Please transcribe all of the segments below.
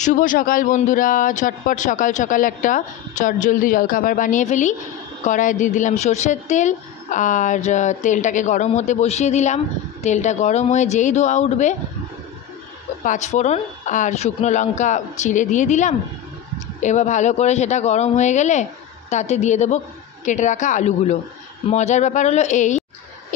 শুভ সকাল বন্ধুরা। ঝটপট সকাল সকাল একটা চটজলদি জলখাবার বানিয়ে ফেলি। কড়াইয়ে দিয়ে দিলাম সর্ষের তেল, আর তেলটাকে গরম হতে বসিয়ে দিলাম। তেলটা গরম হয়ে যেই ধোঁয়া উঠবে, পাঁচফোড়ন আর শুকনো লঙ্কা চিড়ে দিয়ে দিলাম। এবার ভালো করে সেটা গরম হয়ে গেলে তাতে দিয়ে দেবো কেটে রাখা আলুগুলো। মজার ব্যাপার হলো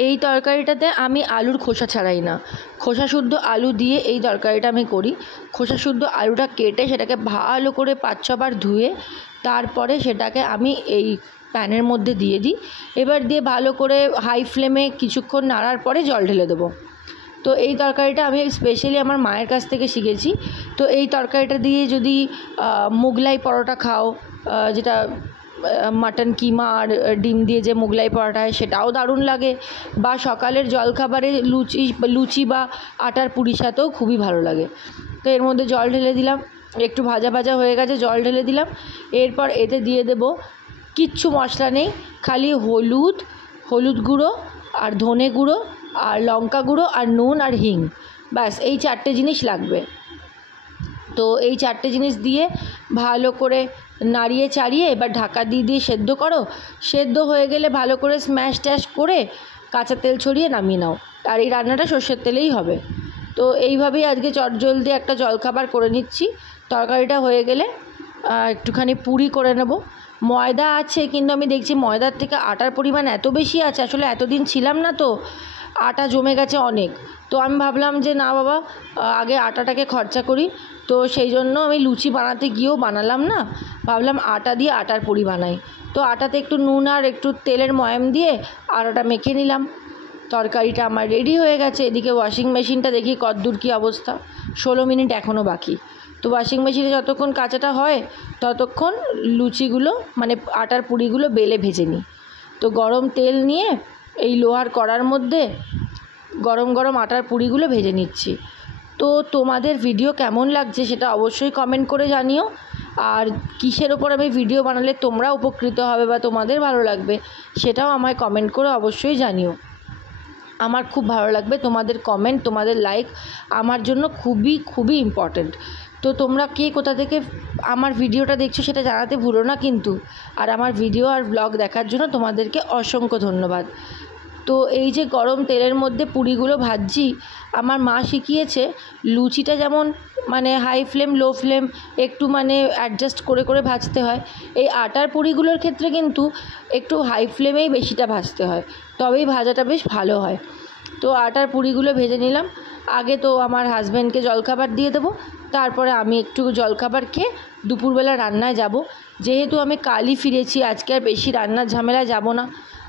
এই তরকারিটাতে আমি আলুর খোসা ছাড়াই না, খোসা শুদ্ধ আলু দিয়ে এই তরকারিটা আমি করি। খোসা শুদ্ধ আলুটা কেটে সেটাকে ভালো করে 5-6 বার ধুয়ে তারপরে সেটাকে আমি এই প্যানের মধ্যে দিয়ে দিই। এবার দিয়ে ভালো করে হাই ফ্লেমে কিছুক্ষণ নাড়ার পরে জল ঢেলে দেবো। তো এই তরকারিটা আমি স্পেশালি আমার মায়ের কাছ থেকে শিখেছি। তো এই তরকারিটা দিয়ে যদি মোগলাই পরোটা খাও, যেটা মাটন কিমা আর ডিম দিয়ে যে মোগলাই পরোটা হয়, সেটাও দারুণ লাগে। বা সকালের জলখাবারে লুচি বা আটার পুরির সাথেও খুবই ভালো লাগে। তো এর মধ্যে জল ঢেলে দিলাম, একটু ভাজা ভাজা হয়ে গেছে, জল ঢেলে দিলাম। এরপর এতে দিয়ে দেবো, কিচ্ছু মশলা নেই, খালি হলুদ গুঁড়ো আর ধনে গুঁড়ো আর লঙ্কা গুঁড়ো আর নুন আর হিং, ব্যাস এই 4টে জিনিস লাগবে। তো এই 4টে জিনিস দিয়ে ভালো করে নাড়িয়ে চাড়িয়ে এবার ঢাকা দিয়ে সেদ্ধ করো। সেদ্ধ হয়ে গেলে ভালো করে স্ম্যাশ ট্যাশ করে কাঁচা তেল ছড়িয়ে নামিয়ে নাও। আর এই রান্নাটা সর্ষের তেলেই হবে। তো এইভাবেই আজকে চটজলদি একটা জলখাবার করে নিচ্ছি। তরকারিটা হয়ে গেলে একটুখানি পুরি করে নেব। ময়দা আছে, কিন্তু আমি দেখছি ময়দার থেকে আটার পরিমাণ এত বেশি আছে। আসলে এতদিন ছিলাম না, তো আটা জমে গেছে অনেক। তো আমি ভাবলাম যে না বাবা, আগে আটাটাকে খরচা করি। তো সেই জন্য আমি লুচি বানাতে গিয়েও বানালাম না, ভাবলাম আটা দিয়ে আটার পুরি বানাই। তো আটাতে একটু নুন আর একটু তেলের ময়াম দিয়ে আটাটা মেখে নিলাম। তরকারিটা আমার রেডি হয়ে গেছে। এদিকে ওয়াশিং মেশিনটা দেখি কতদূর কী অবস্থা, 16 মিনিট এখনও বাকি। তো ওয়াশিং মেশিনে যতক্ষণ কাচাটা হয় ততক্ষণ লুচিগুলো মানে আটার পুরিগুলো বেলে ভেজে নিই। তো গরম তেল নিয়ে এই লোহার কড়ার মধ্যে গরম গরম আটার পুরিগুলো ভেজে নিচ্ছি। তো তোমাদের ভিডিও কেমন লাগছে সেটা অবশ্যই কমেন্ট করে জানিও। আর কিসের ওপর আমি ভিডিও বানালে তোমরা উপকৃত হবে বা তোমাদের ভালো লাগবে সেটাও আমায় কমেন্ট করে অবশ্যই জানিও। আমার খুব ভালো লাগবে তোমাদের কমেন্ট, তোমাদের লাইক আমার জন্য খুবই খুবই ইম্পর্ট্যান্ট। তো তোমরা কে কোথা থেকে আমার ভিডিওটা দেখছো সেটা জানাতে ভুলো না কিন্তু। আর আমার ভিডিও আর ব্লগ দেখার জন্য তোমাদেরকে অসংখ্য ধন্যবাদ। তো এই যে গরম তেলের মধ্যে পুরিগুলো ভাজছি, আমার মা শিখিয়েছে লুচিটা যেমন মানে হাই ফ্লেম লো ফ্লেম একটু মানে অ্যাডজাস্ট করে করে ভাজতে হয়, এই আটার পুরিগুলোর ক্ষেত্রে কিন্তু একটু হাই ফ্লেমেই বেশিটা ভাজতে হয়, তবেই ভাজাটা বেশ ভালো হয়। তো আটার পুরিগুলো ভেজে নিলাম। আগে তো আমার হাজব্যান্ডকে জলখাবার দিয়ে দেবো, তারপরে আমি একটু জলখাবার খেয়ে দুপুরবেলা রান্নায় যাব। যেহেতু আমি কালই ফিরেছি, আজকে আর বেশি রান্নার ঝামেলায় যাব না।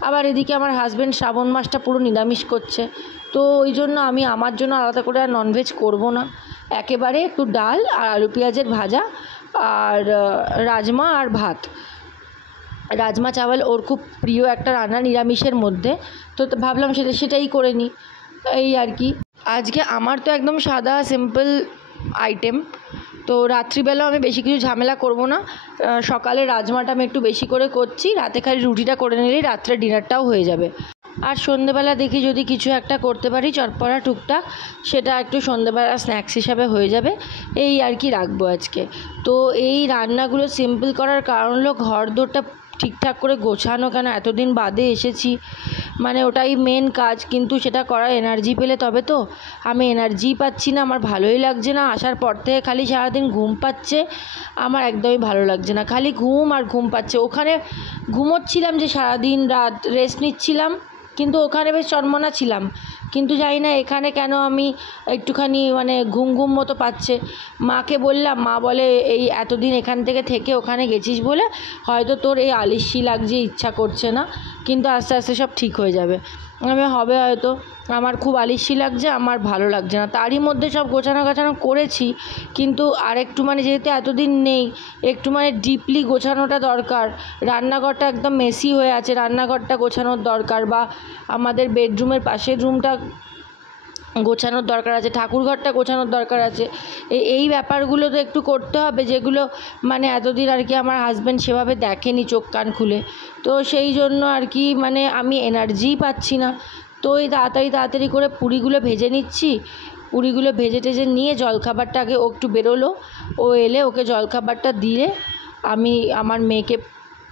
আবার এদিকে আমার হাজব্যান্ড শ্রাবণ মাসটা পুরো নিরামিষ করছে, তো ওই জন্য আমি আমার জন্য আলাদা করে আর ননভেজ করবো না। একেবারে একটু ডাল আর আলু পেঁয়াজের ভাজা আর রাজমা আর ভাত। রাজমা চাওয়াল ওর খুব প্রিয় একটা রান্না নিরামিষের মধ্যে, তো ভাবলাম সেটাই করে নিই, এই আর কি। আজকে আমার তো একদম সাদা সিম্পল আইটেম। তো রাত্রিবেলাও আমি বেশি কিছু ঝামেলা করব না। সকালে রাজমাটা আমি একটু বেশি করে করছি, রাতে খালি রুটিটা করে নিলেই রাত্রে ডিনারটাও হয়ে যাবে। আর সন্ধেবেলা দেখি যদি কিছু একটা করতে পারি চটপটা টুকটাক, সেটা একটু সন্ধেবেলা স্ন্যাক্স হিসাবে হয়ে যাবে, এই আর কি রাখবো আজকে। তো এই রান্নাগুলো সিম্পল করার কারণ হলো ঘরদোরটা ঠিকঠাক করে গোছানো, কেন এতদিন বাদে এসেছি, মানে ওটাই মেন কাজ। কিন্তু সেটা করার এনার্জি পেলে তবে তো, আমি এনার্জি পাচ্ছি না, আমার ভালোই লাগছে না। আসার পর থেকে খালি সারাদিন ঘুম পাচ্ছে, আমার একদমই ভালো লাগছে না, খালি ঘুম আর ঘুম পাচ্ছে। ওখানে ঘুমোচ্ছিলাম যে সারাদিন রাত রেস্ট নিচ্ছিলাম, কিন্তু ওখানে বেশ চনমনা ছিলাম। কিন্তু জানি না এখানে কেন আমি একটুখানি মানে ঘুম ঘুম মতো পাচ্ছে। মাকে বললাম, মা বলে এই এতদিন এখান থেকে ওখানে গেছিস বলে হয়তো তোর এই আলিস্যি লাগছে, ইচ্ছা করছে না, কিন্তু আস্তে আস্তে সব ঠিক হয়ে যাবে। আমি হবে হয়তো, আমার খুব আলিস্যি লাগছে, আমার ভালো লাগছে না। তারই মধ্যে সব গোছানো করেছি, কিন্তু আর একটু মানে যেহেতু এতদিন নেই, একটু মানে ডিপলি গোছানোটা দরকার। রান্নাঘরটা একদম মেসি হয়ে আছে, রান্নাঘরটা গোছানোর দরকার, বা আমাদের বেডরুমের পাশের রুমটা গোছানোর দরকার আছে, ঠাকুরঘরটা গোছানোর দরকার আছে। এই ব্যাপারগুলো তো একটু করতে হবে, যেগুলো মানে এতদিন আর কি আমার হাজব্যান্ড সেভাবে দেখেনি চোখ কান খুলে। তো সেই জন্য আর কি মানে আমি এনার্জিই পাচ্ছি না। তো এই তাড়াতাড়ি করে পুরিগুলো ভেজে নিচ্ছি। উড়িগুলো ভেজে টেজে নিয়ে জলখাবারটা আগে ও একটু বেরোলো, ও এলে ওকে জলখাবারটা দিয়ে আমি আমার মেয়েকে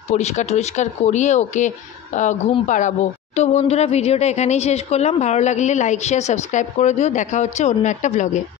পরিষ্কার করিয়ে ওকে ঘুম পাড়াবো। তো বন্ধুরা, ভিডিওটা এখানেই শেষ করলাম। ভালো লাগলে লাইক শেয়ার সাবস্ক্রাইব করে দিও। দেখা হচ্ছে অন্য একটা ব্লগে।